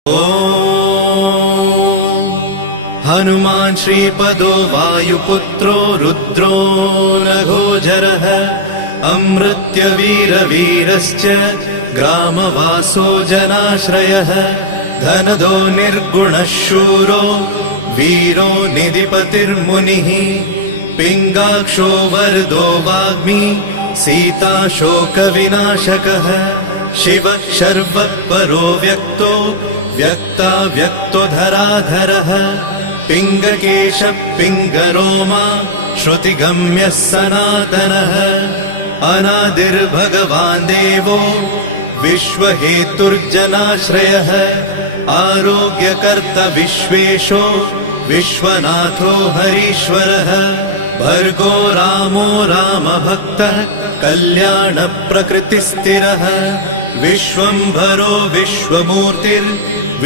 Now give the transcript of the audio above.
हनुमान् श्रीपदो वायुपुत्रो रुद्रो नघोजरः अमृत्यवीरवीरश्च ग्रामवासो जनाश्रयः धनदो निर्गुणः शूरो वीरो निधिपतिर्मुनिः पिङ्गाक्षो वरदो वाग्मी सीता शोकविनाशकः शिवः शर्वः परो व्यक्तो व्यक्तो धराधरः पिङ्गकेशः पिङ्गरोमा श्रुतिगम्यः सनातनः अनादिर्भगवान् देवो विश्वहेतुर्जनाश्रयः आरोग्यकर्ता विश्वेशो विश्वनाथो हरीश्वरः भर्गो रामो रामभक्तः कल्याणप्रकृतिस्थिरः विश्वम्भरो विश्वमूर्तिर्